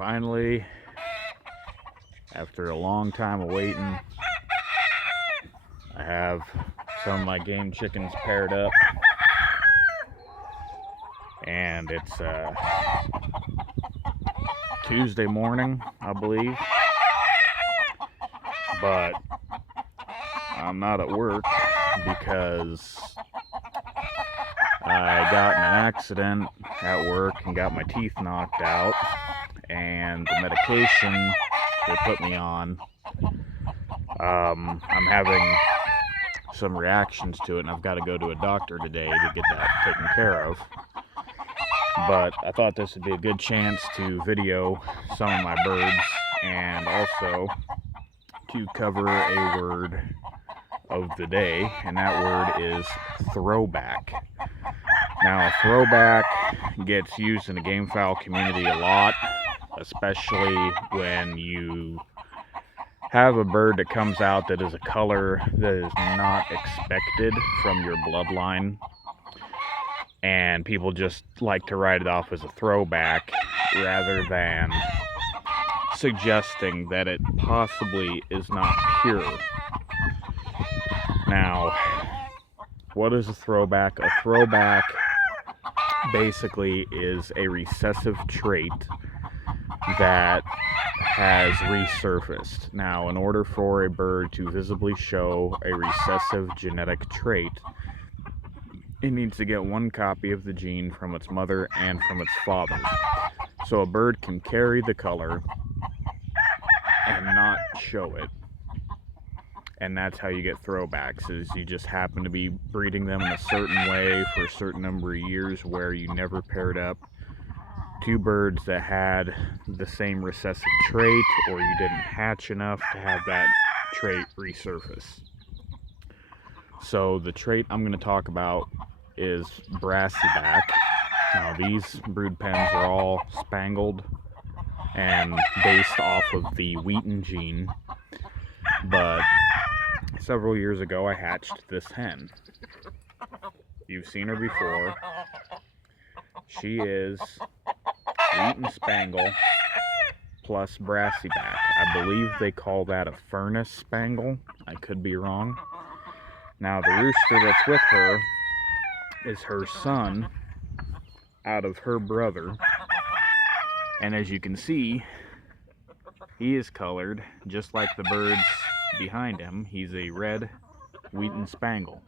Finally, after a long time of waiting, I have some of my game chickens paired up, and it's Tuesday morning, I believe, but I'm not at work because I got in an accident at work and got my teeth knocked out, and the medication they put me on, I'm having some reactions to it, and I've got to go to a doctor today to get that taken care of. But I thought this would be a good chance to video some of my birds and also to cover a word of the day, and that word is throwback. Now, throwback gets used in the gamefowl community a lot, especially when you have a bird that comes out that is a color that is not expected from your bloodline, and people just like to write it off as a throwback rather than suggesting that it possibly is not pure. Now, what is a throwback? A throwback basically is a recessive trait that has resurfaced. Now, in order for a bird to visibly show a recessive genetic trait, it needs to get one copy of the gene from its mother and from its father. So a bird can carry the color and not show it. And that's how you get throwbacks, is you just happen to be breeding them in a certain way for a certain number of years where you never paired up two birds that had the same recessive trait, or you didn't hatch enough to have that trait resurface. So the trait I'm going to talk about is brassy back. Now, these brood pens are all spangled and based off of the Wheaton gene, but several years ago I hatched this hen. You've seen her before. She is Wheaton Spangle plus brassy back. I believe they call that a furnace spangle. I could be wrong. Now, the rooster that's with her is her son out of her brother, and as you can see, he is colored just like the birds behind him. He's a red Wheaton Spangle.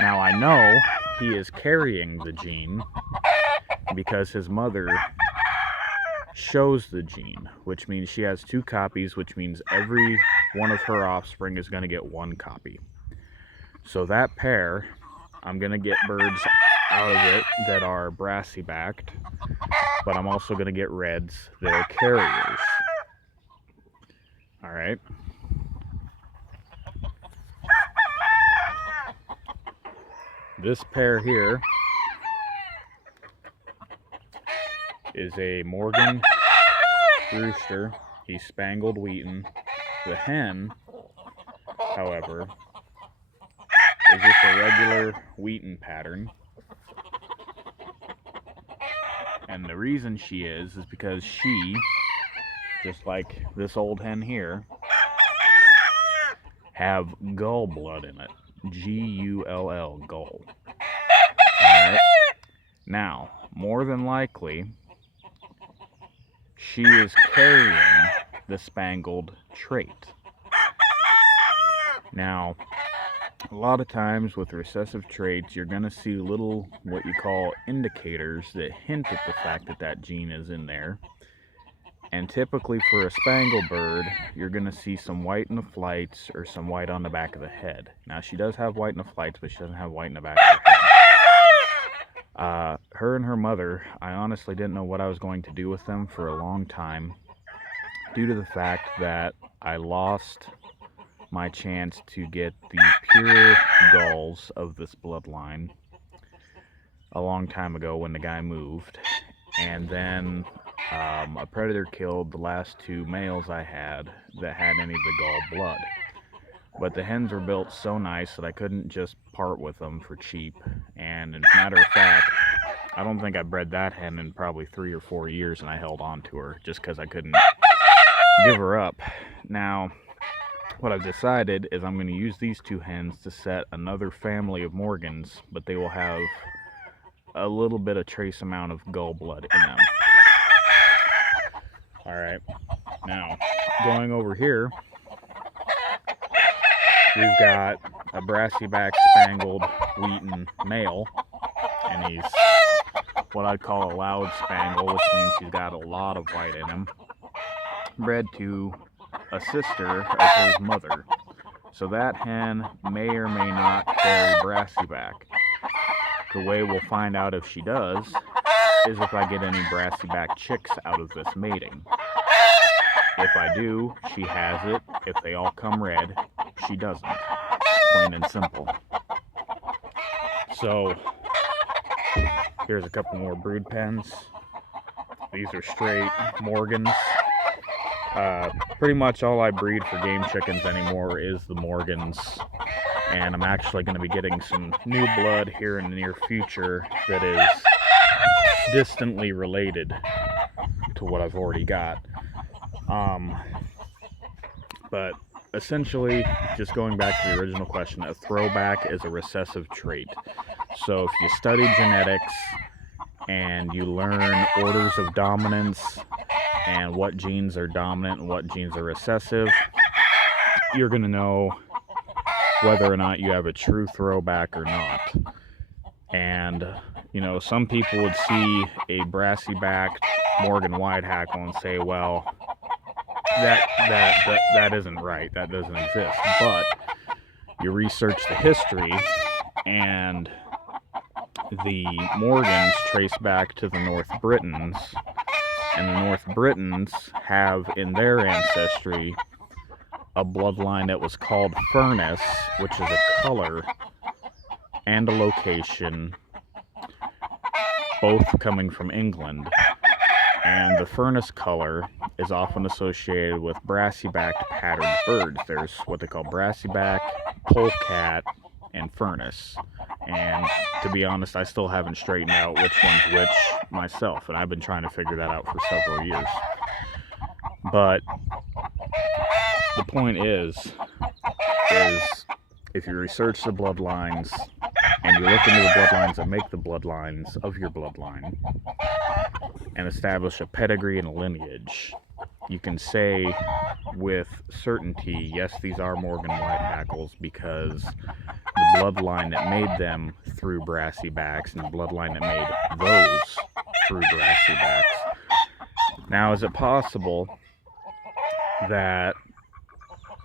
Now, I know he is carrying the gene because his mother shows the gene, which means she has two copies, which means every one of her offspring is going to get one copy. So that pair, I'm going to get birds out of it that are brassy backed, but I'm also going to get reds that are carriers. All right. This pair here is a Morgan rooster. He's spangled Wheaton. The hen, however, is just a regular Wheaton pattern. And the reason she is because she, just like this old hen here, have gull blood in it. G-U-L-L, gull. Alright? Now, more than likely, she is carrying the spangled trait. Now, a lot of times with recessive traits, you're going to see little, what you call indicators that hint at the fact that that gene is in there. And typically for a spangled bird, you're going to see some white in the flights or some white on the back of the head. Now, she does have white in the flights, but she doesn't have white in the back of the head. Her and her mother, I honestly didn't know what I was going to do with them for a long time, due to the fact that I lost my chance to get the pure gulls of this bloodline a long time ago when the guy moved. And then a predator killed the last two males I had that had any of the gull blood. But the hens were built so nice that I couldn't just part with them for cheap. And as a matter of fact, I don't think I bred that hen in probably 3 or 4 years, and I held on to her just because I couldn't give her up. Now, what I've decided is I'm going to use these 2 hens to set another family of Morgans, but they will have a little bit of trace amount of gull blood in them. Alright, now going over here, we've got a brassy back spangled Wheaten male, and he's what I'd call a loud spangle, which means he's got a lot of white in him, bred to a sister of his mother. So that hen may or may not carry brassy back. The way we'll find out if she does is if I get any brassy back chicks out of this mating. If I do, she has it. If they all come red, she doesn't. Plain and simple. So here's a couple more brood pens. These are straight Morgans. Pretty much all I breed for game chickens anymore is the Morgans, and I'm actually going to be getting some new blood here in the near future that is distantly related to what I've already got. But essentially, just going back to the original question, a throwback is a recessive trait. So if you study genetics and you learn orders of dominance and what genes are dominant and what genes are recessive, you're going to know whether or not you have a true throwback or not. And, you know, some people would see a brassy backed Morgan white hackle and say, well, that isn't right, that doesn't exist. But you research the history, and the Morgans trace back to the North Britons, and the North Britons have in their ancestry a bloodline that was called Furness, which is a color and a location, both coming from England. And the Furness color is often associated with brassy-backed patterned birds. There's what they call brassy-back, polecat, and Furness. And to be honest, I still haven't straightened out which one's which myself, and I've been trying to figure that out for several years. But the point is if you research the bloodlines and you look into the bloodlines that make the bloodlines of your bloodline and establish a pedigree and a lineage, you can say with certainty, yes, these are Morgan white hackles, because the bloodline that made them through brassy backs and the bloodline that made those through brassy backs. Now, is it possible that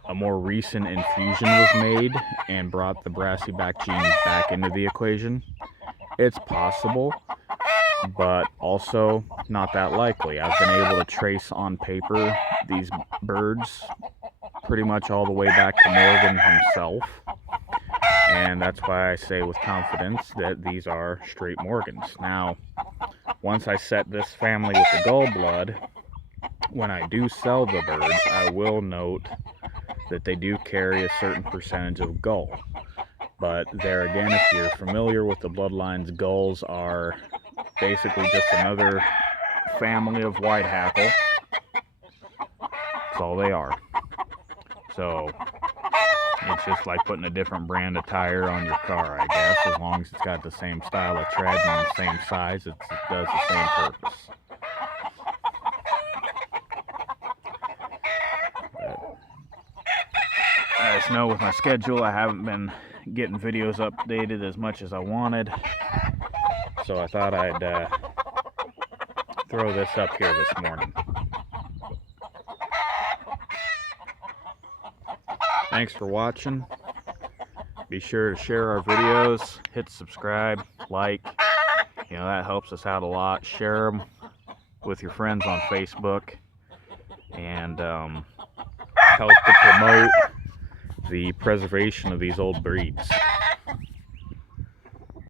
a more recent infusion was made and brought the brassy back genes back into the equation? It's possible, but also not that likely. I've been able to trace on paper these birds pretty much all the way back to Morgan himself, and that's why I say with confidence that these are straight Morgans. Now, once I set this family with the gull blood, when I do sell the birds, I will note that they do carry a certain percentage of gull. But there again, if you're familiar with the bloodlines, gulls are basically just another family of white hackle. That's all they are. So it's just like putting a different brand of tire on your car, I guess. As long as it's got the same style of tread and the same size, it does the same purpose. I just know with my schedule, I haven't been getting videos updated as much as I wanted, so I thought I'd throw this up here this morning. Thanks for watching. Be sure to share our videos, hit subscribe, like, you know, that helps us out a lot. Share them with your friends on Facebook, and help to promote the preservation of these old breeds.